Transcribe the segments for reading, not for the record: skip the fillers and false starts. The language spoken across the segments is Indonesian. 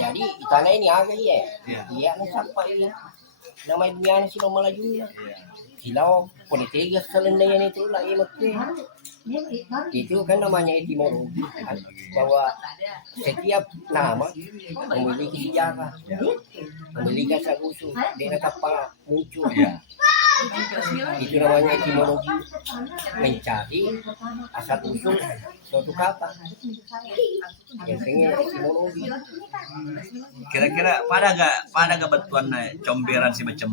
Jadi tanah ini agak ya. Iya. Iya nih sampai ya. Namanya dunia si nomor laju ya. Iya. Silau politik selendayan itu lah itu kan namanya etimologi kan? Bahwa setiap nama memiliki sejarah, memiliki asal usul, dia apa muncul. Iya. Itu namanya etimologi, mencari asal usul suatu kata. Biasanya etimologi. Kira-kira pada gak bantuan comberan si macam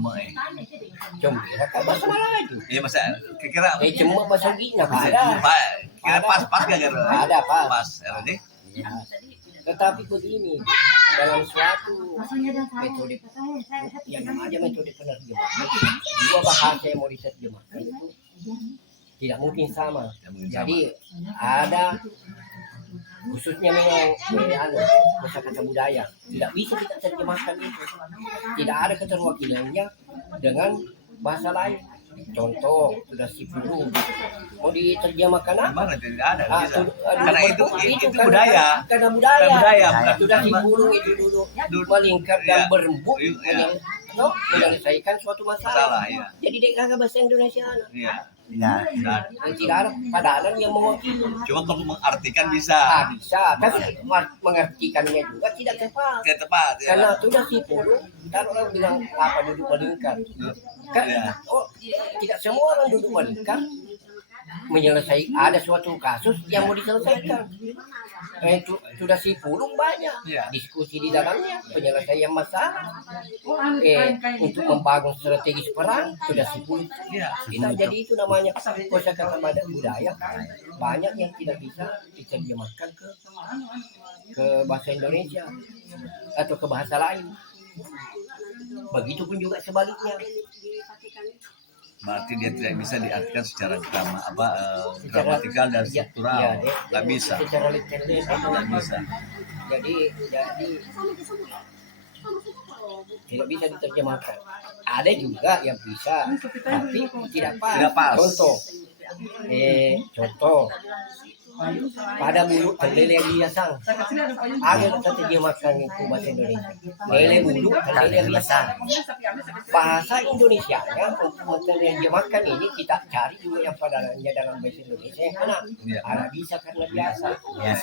Combera kan bahasa Melayu. Iya masa kira-kira Cuma bahasa Gina ada. kira pas gak kira? Ada pas. Pas. Ini Ya. Tetapi begini, dalam suatu metode yang namanya metode penerjemahan, dua bahasa yang mau diterjemahkan itu tidak mungkin sama. Jadi ada khususnya memang kosakata budaya tidak bisa kita terjemahkan itu. Tidak ada keterwakilannya dengan bahasa lain. Contoh sudah sipuru mau diterjemahkan apa? gimana tidak ada nggak bisa. Karena itu kan budaya. Karena budaya. Budaya. Sudah sipuru itu dulu melingkar dan Iya. berembuk Iya. menyelesaikan suatu masalah. Iya. Jadi dia kagak bahasa Indonesia. Iya. Tidak ada padanan yang mewakili. Cuma kalau mengartikan bisa. Bisa, tapi mengartikannya juga tidak tepat. Tidak tepat ya. Karena sudah sipuru, kan orang bilang apa duduk melingkar. Kan, Iya. tidak semua orang duduk melingkar menyelesaikan ada suatu kasus yang mau diselesaikan. Sudah sipuru banyak Iya. diskusi di dalamnya penyelesaian masalah. Untuk membangun strategis perang sudah sipuru. Iya. Nah, jadi itu namanya kosakata budaya banyak yang tidak bisa diterjemahkan ke bahasa Indonesia atau ke bahasa lain. Begitupun juga sebaliknya. Berarti dia tidak bisa diartikan secara gramatikal dan struktural. Nggak bisa. Secara literal Nggak bisa. Jadi tidak bisa diterjemahkan. Ada juga yang bisa, tapi tidak pas. Tidak pas. Contoh, pada bulu terlele biasa. Ada kita terjemahkan itu bahasa Indonesia. Lele bulu terlele biasa. Bahasa Indonesianya untuk menerjemahkan ini kita cari juga yang padanannya dalam bahasa Indonesia yang mana? Iya. Ada bisa karena biasa. Iya.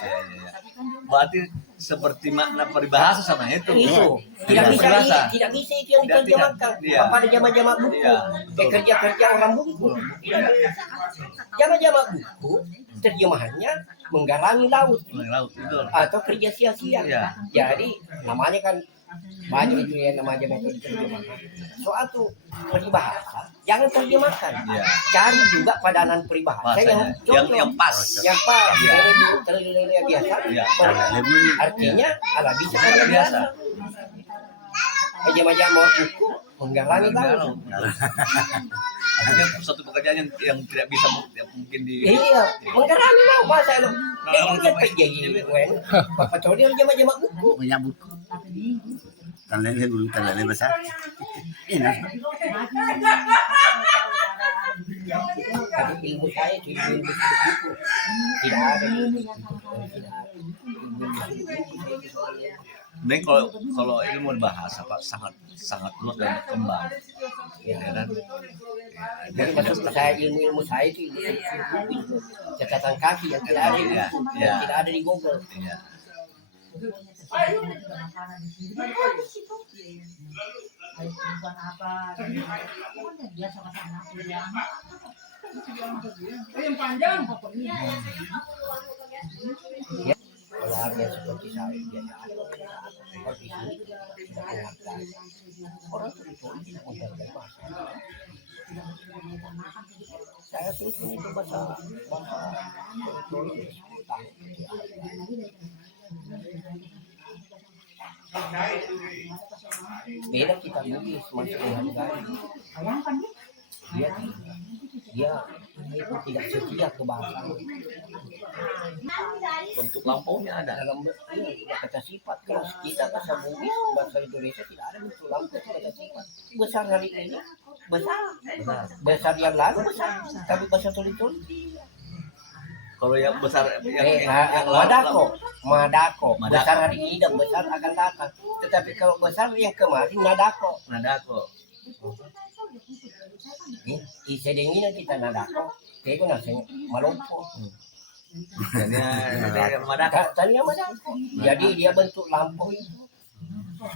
Berarti seperti makna peribahasa sama itu. Itu Tidak bisa. tidak bisa itu yang diterjemahkan. Iya. Pada zaman-zaman buku, Iya. kerja orang buku. Zaman-zaman buku terjemahannya menggarangi laut Laut itu. atau kerja sia-sia. Iya. Jadi namanya kan banyak itu yang namanya metode terjemahan. Suatu peribahasa jangan terjemahkan. Iya. Cari juga padanan peribahasa yang Bahasanya. cocok. Yang pas. Yang pas. Iya. Terlele biasa. Iya. Artinya ala bisa karena biasa. Jama-jama buku menggarangi laut. Artinya satu pekerjaan yang tidak bisa yang mungkin di. Iya, menggarangi laut bahasa lo. Dia kerja ini, Bapak tahu dia jama-jama buku. Banyak buku. Terlele belum terlele besar. Ini. Tapi ilmu saya itu ilmu buku. Tidak ada. Baik kalau ilmu bahasa Pak sangat luas dan berkembang. Ya kan? Jadi maksud saya ilmu saya itu ilmu catatan kaki yang tidak ada di buku, yang tidak ada di Google. Iya. Ya, kalau harga seperti saya dia ada. Kalau di sini tidak menghargai. Orang itu tidak menghargai bahasa. Saya susun itu bahasa beda kita nulis masih menghargai. Dia itu tidak setia ke bahasa. Bentuk lampaunya ada. Dalam kata sifat kalau kita bahasa Bugis bahasa Indonesia tidak ada bentuk lampau kata sifat. Besar hari ini besar yang lalu besar, tapi bahasa tulis Kalau yang besar yang Madako. Besar hari ini dan besar akan datang. Tetapi kalau besar yang kemarin Nadako. Isedengina kita Nadako. Kaya nasa malumpo. Tanya Madako. Jadi dia bentuk lampu itu.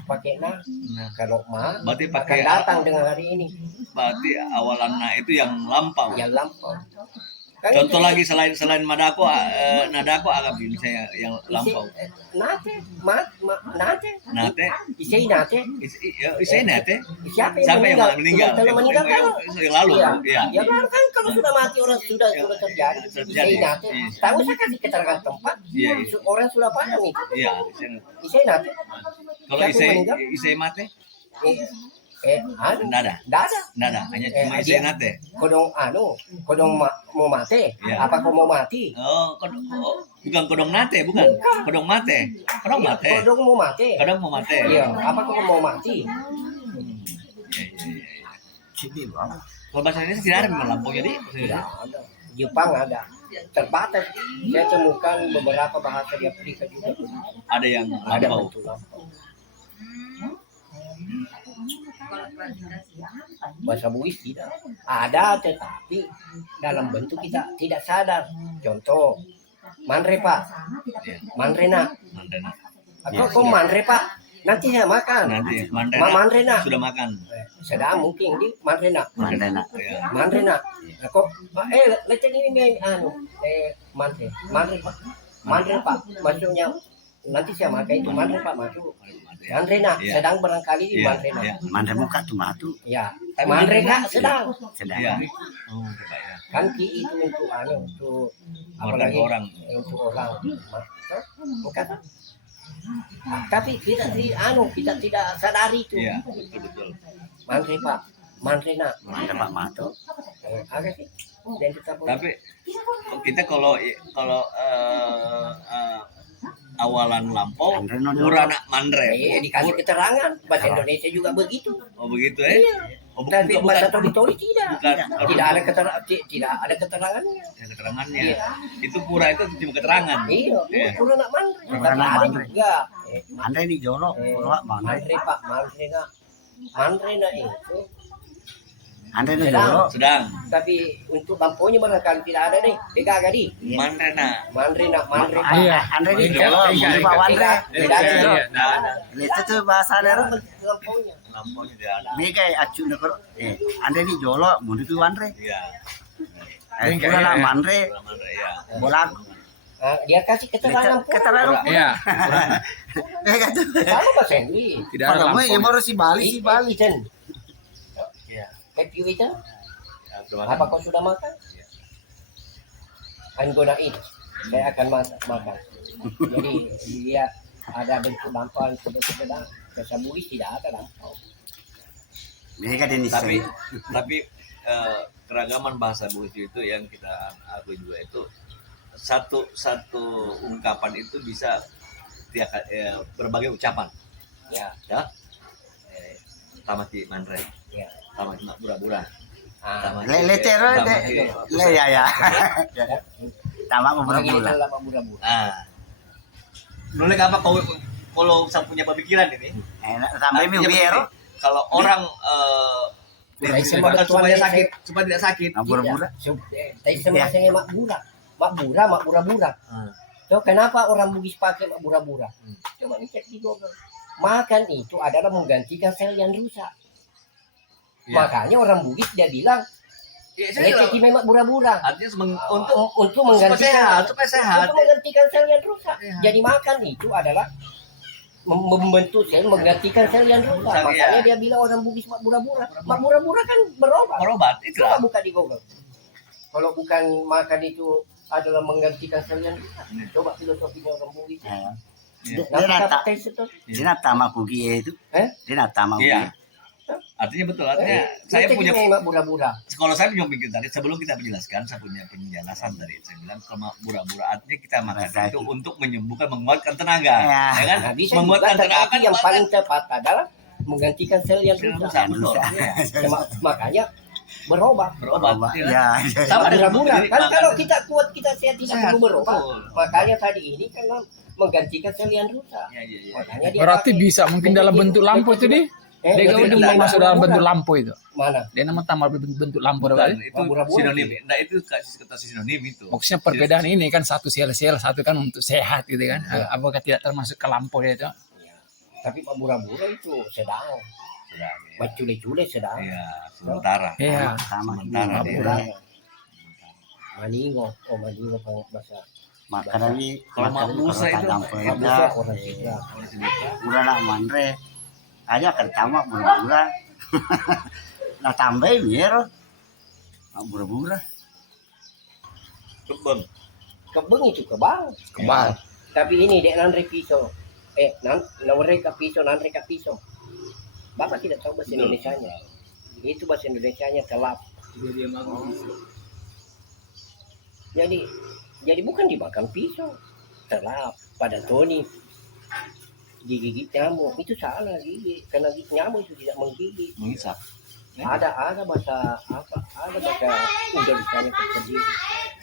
Pakai kalau berarti akan pakai datang dengan hari ini. berarti awalannya itu yang lampau. Yang lampau. Kan Contoh lagi selain Nadako agak misalnya yang lampau. Nate. Isai nate. Siapa Siapa yang meninggal? Yang meninggal kan? Yang lalu. Iya. Ya kan kalau sudah mati orang sudah terjadi. Isai nate. Tahu saya kasih keterangan tempat. Iya. Orang sudah padam itu. Iya. Isai nate. Kalau isai mate? Nada. Hanya cuma isai nate. Kodong mau mati. Iya. Apa kau mau mati? Bukan kodong nate, bukan. Kodong mate. Kodong Kodong mau mati. Iya. Apa kau mau mati? Kalau bahasa Indonesia tidak ada memang lampau jadi. Tidak ada. Jepang ada. Terbatas. Saya temukan beberapa bahasa di Afrika juga. Ada yang Ada lampau. bentuk lampau. Bahasa Buis tidak ada, tetapi dalam bentuk kita tidak sadar. Contoh, manre Pak, manrena. Kok manre Pak? Nanti saya makan. Nanti Manrena. sudah makan. Sedang mungkin di manrena. Ya. Manrena. Kok lecet ini manre Pak. Manre Pak. Maksudnya nanti saya makan itu manre Pak masuk. Manrena Ya. sedang barangkali di Ya. manrena. Ya. Mandre muka tuh matu. Ya, manrena sedang. Ya. Oh, coba ya. Kan ki itu untuk untuk Organ orang. untuk orang. Bukan. Tapi kita tidak sadari itu. Iya, betul. Manre Pak, manrena. Mandre pak matu. Agak sih. Dan kita Tapi kita kalau awalan lampau murana mandre. dikasih keterangan bahasa Indonesia juga begitu. Oh begitu ya? Oh, Tapi bahasa tori tidak. bukan. Tidak ada keterangannya. Ya, keterangannya. Iya. Itu pura itu cuma keterangan. Iya, Iya. kurang nak manre. Kurang Tapi nak ada manre. juga. Mandre ini jolo. Purwa mandre. Manre Pak, manrena itu. Mandre ini jolo. Sedang Tapi untuk lampunya barangkali tidak ada nih. Tiga gadi. mandrena. Manrena. Mandre ini jolo. Mandre pak mandre. Tidak ada. Itu tuh bahasa daerah. Lampunya. Lampaunya tidak ada. Ini kayak acu nekor. Mandre ini jolo. Mundur tuh mandre. Iya. Kurang nak mandre. Mandre ya. Bolak. Dia kasih keterangan. Keterangan. Iya, Kayak gitu. Sama bahasa Inggris. tidak ada Kalau lampau. yang baru si Bali. Iten. Iya. Have you eaten? Ya, sudah makan. Apa kau sudah makan? I'm gonna eat. Saya akan makan. Jadi dia ada bentuk lampau sedang. Bahasa Buis tidak ada lampau. Mereka Denis. Tapi keragaman bahasa Buis itu yang kita akui juga itu satu ungkapan itu bisa berbagai ucapan. Ya. Tamati mandre, Ya. tamati bura-bura. Le cero le ya. Tamak Bagi berbula. lama bura-bura. Nulis apa kalau saya punya pemikiran ini? Sampai Artinya biar. begini, kalau orang supaya tidak sakit. Bura-bura. Tapi semasanya mak bura-bura. So, kenapa orang Bugis pakai mak bura-bura? Coba cek di Google. Makan itu adalah menggantikan sel yang rusak. Ya. Makanya orang Bugis dia bilang, Saya mak bura-bura. artinya Untuk menggantikan supaya sehat. Untuk menggantikan sel yang rusak. Iya. Jadi makan itu adalah membentuk sel, menggantikan sel yang rusak. Rusak, Makanya iya. dia bilang orang Bugis mak bura-bura. Mak bura-bura kan berobat. Berobat itu Coba buka di Google. Kalau bukan makan itu adalah menggantikan sel yang rusak. Coba filosofinya orang Bugis. Dia Nah, nata, kata itu. dia nata makugi itu. Dia nata makugi. Iya. Artinya betul. Artinya saya punya mak bura-bura. kalau saya punya pikir tadi sebelum kita menjelaskan saya punya penjelasan tadi saya bilang kalau bura-bura artinya kita makan Sakit. itu untuk menyembuhkan menguatkan tenaga Ya. ya kan Nah, bisa menguatkan juga, tenaga tapi yang paling tepat adalah menggantikan sel yang rusak. betul. Rusak. Iya. Makanya berobat. berobat. Ya, ya. Sama dengan Murah-murah. jadi Kan makan. kalau kita kuat, kita sehat, tidak Sehat, perlu berobat. betul. Makanya tadi ini kan menggantikan selian rusa. Iya, iya, iya. Makanya dia Berarti pakai. bisa mungkin dalam bentuk lampu itu di. Dia berarti udah tidak masuk dalam bentuk murah. lampu itu. Mana? Dia nama tambah bentuk lampu Bukan, kali. itu Murah-murah. sinonim. Nah, itu kata sinonim itu. Maksudnya perbedaan ini kan satu sel-sel, satu kan untuk sehat gitu kan. Apakah tidak termasuk ke lampu dia itu? Ya. Tapi Pak Bura-Bura itu sedang. Sudah, ya. Pak Cule-Cule sedang. Iya, sementara. Iya. Sama Sementara ini. dia. Maningo. Oh, Maningo bahasa. Makanan ini Kalau Mak Musa itu, lampu Mak Musa orang Sidrap. Murah nak manre. Aja kertama murah-murah. Nah tambah biar murah-murah. Kebeng. Kebeng itu kebang. Kebal. Tapi ini dek nanre pisau. Nanre ka pisau, nanre ka pisau. Bapak tidak tahu bahasa Indonesianya. Itu bahasa Indonesianya telap. Jadi bukan dimakan pisau. Telap pada Tony. Digigit nyamuk itu salah gigit karena nyamuk itu tidak menggigit. Mengisap. Ada bahasa apa? Ada bahasa Indonesianya tersendiri.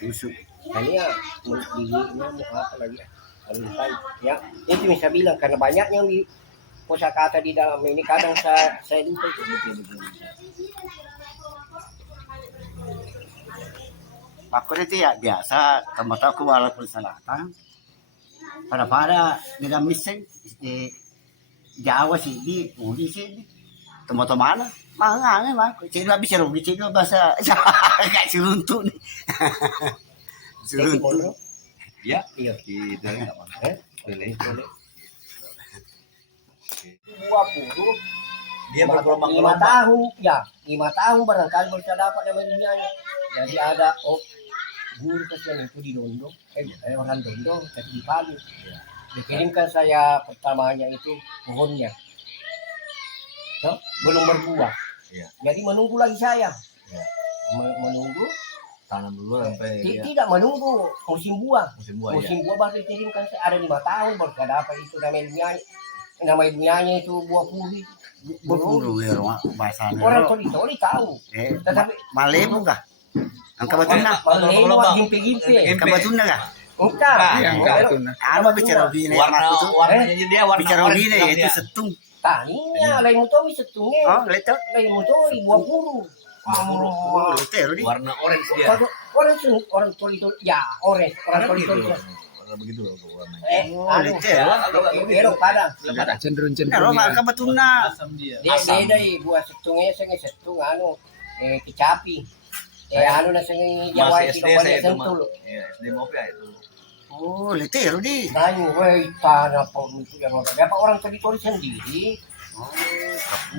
Busuk. Hanya menggigit nyamuk apa lagi? Lupa ya. Itu bisa bilang karena banyak yang di kosakata di dalam ini kadang saya lupa itu betul. Aku itu ya biasa tempat aku walaupun selatan pada tidak miseng di Jawa sih di Udi sih di tempat mana mana mah cina bisa rugi cina bahasa kayak seruntuk nih seruntuk Ya, Iya. gitu enggak apa-apa. Boleh. Buah puluh Dia bergelombang 5 tahun ya 5 tahun barangkali bisa dapat namanya. Jadi ada guru kesian itu di Dondong orang Dondong tapi di Palu dikirimkan saya pertamanya itu pohonnya belum berbuah Iya. jadi menunggu lagi saya Iya. menunggu Tanam dulu sampai dia tidak menunggu musim buah musim buah ya. musim buah baru dikirimkan saya ada 5 tahun baru saya dapat itu nama ilmiahnya itu buah puri berburu ya bahasanya orang tori tahu tetapi Malebu kah angka batuna Maleno gimpe-gimpe angka batuna kah bukan Yang enggak itu nah. apa bicara bini Warnanya dia warna bicara orange bini bilang itu dia. setung taninya lain mutowi setungnya oh leto lain mutowi buah puru oh leto Rudi Warna orange dia. orang tori ya orang tori Warna begitu loh warnanya. oh leto erok padang Cenderung-cenderung. nah angka batuna dia beda buah setungnya saya setung kecapi na sa Jawa Masih SD itu saya itu mah. sentul Iya, SD mau ya itu. oh leto Rudi Tayo, wey, tanah po itu yang apa orang tori sendiri oh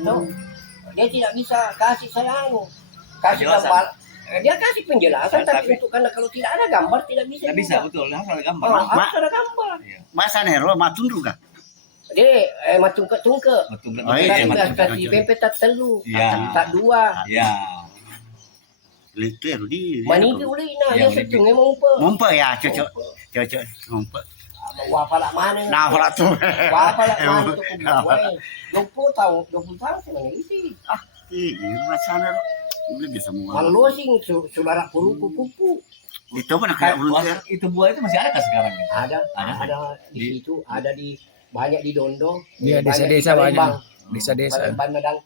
no, dia tidak bisa kasih saya kasih Penjelasan. gambar dia kasih penjelasan tapi Tapi- untuk karena kalau tidak ada gambar tidak bisa Nggak bisa juga. betul, harus ada gambar. Harus ada gambar Iya. masa nero matundu kah dia matungke Betul kan? Oh, iya, kasih pempet tak telu Iya. tak dua Ya. leto Rudi manigi uli na Iya, dia manigi. setungnya mau pe ngumpet ya cocok ngumpet wapala mana nah ora tuh wapala mana itu kubuat 20 tahun saya meneliti ini rasanya udah bisa semua kalau sing saudara puruku kupu itu pun kayak volunteer Itu buah itu masih ada kan sekarang ya? ada di situ ada di banyak di Dondo Iya, banyak desa-desa di banyak. Palembang. Desa-desa. Palembang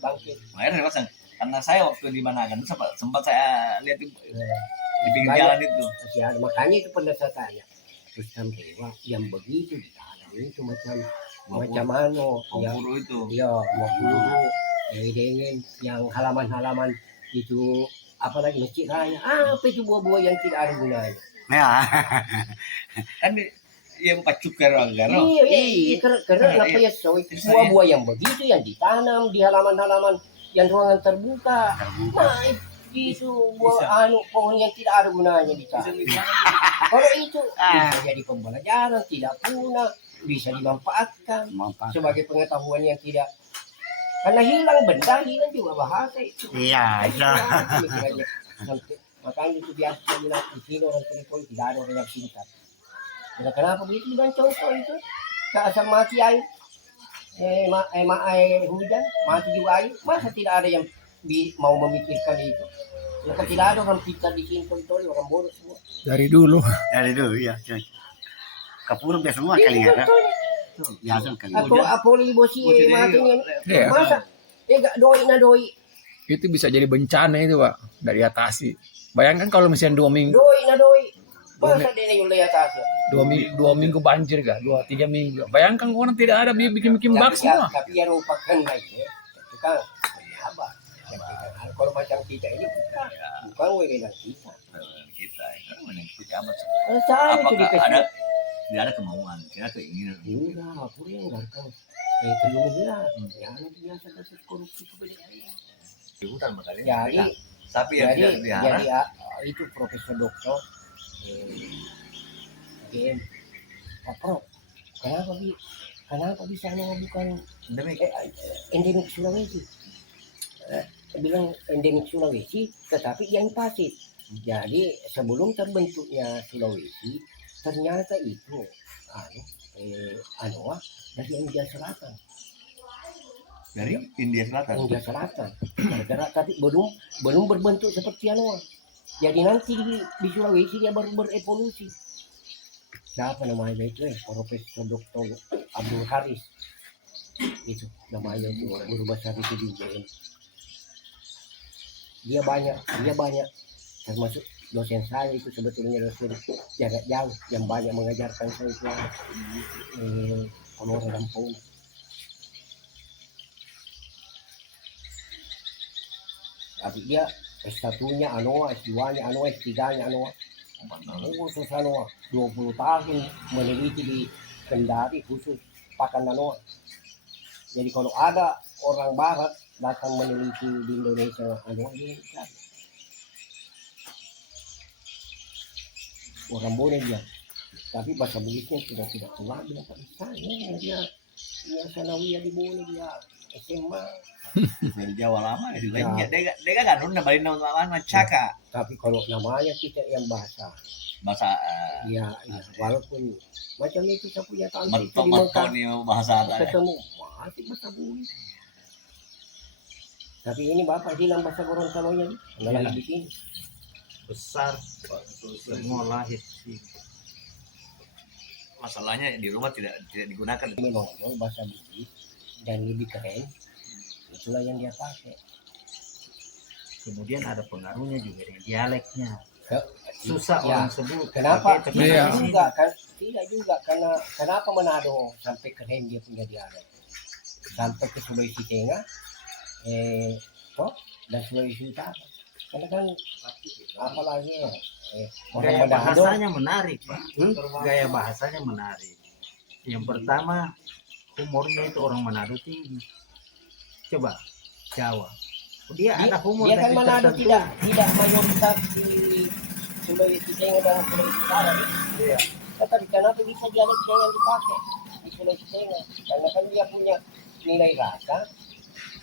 Bangkit Makanya saya pasang. Karena saya waktu di Managan sempat saya lihat di pinggir Banyak. jalan itu. masih ada makanya itu pernah saya tanya terus sampai yang begitu di tanah itu macam ano yang Pemburu itu. ya buah puru dingin yang halaman-halaman itu apa lagi masjid raya apa itu buah-buah yang tidak ada gunanya ya Kan yang pacuk garang-garang. iya karena apa ya so itu buah-buah yang begitu yang ditanam di halaman-halaman yang ruangan terbuka nah itu buah pohon yang tidak ada gunanya di sana kalau itu bisa jadi pembelajaran tidak punah bisa dimanfaatkan sebagai pengetahuan yang tidak karena hilang benda hilang juga bahasa itu iya makanya itu biasa saya bilang di sini orang Tripoli tidak ada orang yang pintar. Nah, kenapa begitu dengan contoh itu? Keasam mati air, air hujan, mati juga air. Masa tidak ada yang mau memikirkan itu. Ya kan tidak ada orang pintar di sini toli orang bodoh semua. Dari dulu. Dari dulu ya. Kapur biasa semua kali ya. Biasa kali. Apa lagi bosi makin Iya. masa gak doi na doi Itu bisa jadi bencana itu, Pak, dari atasi. Bayangkan kalau misalnya 2 minggu, doi na doi masa dia yung lihat aja. 2 minggu banjir kah? 2-3 minggu. Bayangkan orang tidak ada bikin bak semua. Tapi ya rupakan baik ya. Itu kan apa? Kalau macam kita ini bukan wewenang kita. Kita itu mengikuti amat. Saya itu di Apakah ada tidak ada kemauan, tidak ada keinginan? enggak, aku yang enggak tahu. Telur bilang, ya anak biasa kasus korupsi kebenaran. Di hutan makanya. Jadi, Sapi yang tidak dipelihara. jadi itu Profesor Dokter GM Kapro. Kenapa bisa bukan endemik Sulawesi? Bilang endemik Sulawesi, tetapi yang pasif. Jadi sebelum terbentuknya Sulawesi, ternyata itu dari India Selatan. Dari India Selatan. India Selatan. Tapi belum berbentuk seperti Anoa. Jadi nanti di Sulawesi dia baru berevolusi. Siapa namanya itu? Profesor Dr. Abdul Haris. Itu namanya itu guru besar itu di UGM. Dia banyak termasuk dosen saya itu sebetulnya dosen jarak jauh yang banyak mengajarkan saya itu Kolor Lampung. Tapi dia S1-nya Anoa, S2-nya Anoa, S3-nya Anoa. Khusus Anoa, 20 tahun meneliti di Kendari khusus pakan Anoa. Jadi kalau ada orang barat datang meneliti di Indonesia Anoa, dia cari. Orang boleh dia, tapi bahasa Bugisnya sudah tidak keluar, bilang tak bisa. Dia sanawiyah di boleh dia SMA. Dari Jawa lama ya. Dia kan nunda balik nama Caka. Tapi kalau namanya kita yang bahasa ya, walaupun macam itu kita punya tante itu di Mekah nih bahasa ada. ketemu masih bahasa Bugis. Tapi ini bapak hilang bahasa Gorontalonya nggak lagi di sini. Besar semua lahir sih. Masalahnya di rumah tidak digunakan. Memang bahasa Bugis dan lebih keren, itulah yang dia pakai. Kemudian ada pengaruhnya juga dengan dialeknya. Ke- Susah Ya. orang sebut. Kenapa? Pakai Iya. Tidak juga karena kenapa Manado sampai keren dia punya dialek, sampai ke Sulawesi Tengah, dan Sulawesi Utara. Karena kan apalagi orang Gaya Manado. bahasanya menarik, Pak. Gaya bahasanya menarik. Yang pertama, humornya itu orang Manado tinggi. Coba Jawa. Dia ada humor Dia kan tapi Manado tertentu. tidak mayoritas di Sulawesi Tengah dan Sulawesi Utara. Iya. Tetapi kenapa bisa dialek yang dipakai di Sulawesi Tengah? Karena kan dia punya nilai rasa.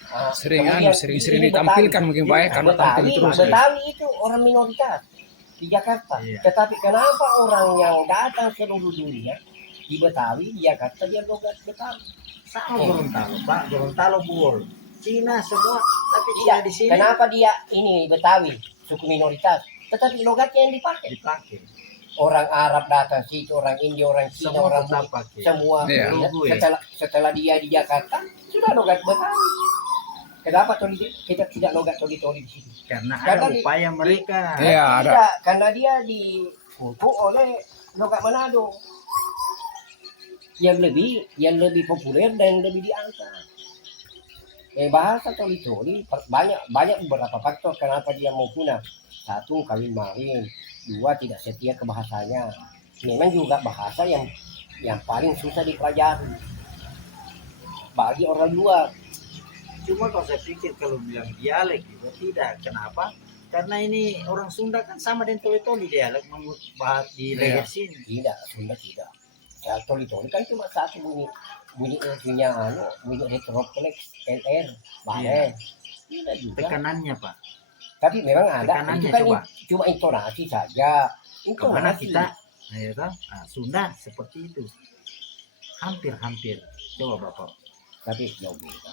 Kemudian Sering ini ditampilkan Betawi. mungkin baik karena tampil terus. Betawi itu orang minoritas di Jakarta. Iya. Tetapi kenapa orang yang datang seluruh dunia di Betawi, di Jakarta dia logat Betawi? Sama Gorontalo, Pak. Gorontalo Buol. Cina semua, tapi Iya. tidak di sini Kenapa dia ini Betawi, suku minoritas? Tetapi logatnya yang dipakai. dipakai. Orang Arab datang situ, orang India, orang Cina, Semua orang tetap Bugis, pakai. semua. Iya. Setelah dia di Jakarta sudah logat Betawi. Kenapa kita tidak logat toli-toli di sini? Karena Karena ada di- upaya mereka. Iya, ada. Tidak, karena dia dipupuk oleh logat Manado yang lebih populer dan lebih diangkat. Bahasa toli-toli banyak beberapa faktor kenapa dia mau punah. Satu, kawin mawin. Dua, tidak setia ke bahasanya. Memang juga bahasa yang paling susah dipelajari bagi orang luar. Cuma kalau saya pikir kalau bilang dialek juga tidak. Kenapa? Karena ini orang Sunda kan sama dengan toli-toli dialek bahas di leher sini. Tidak, Sunda tidak. Ya, toli-toli kan cuma satu bunyi punya bunyi retroflex LR bareng. Tidak juga. Tekanannya, Pak. Tapi memang ada. Tekanannya Itu kan coba. cuma intonasi saja. Kemana Intonasi. kita? Nah, ya kan? Nah, Sunda seperti itu. Hampir-hampir. Coba Bapak. Tapi jauh beda.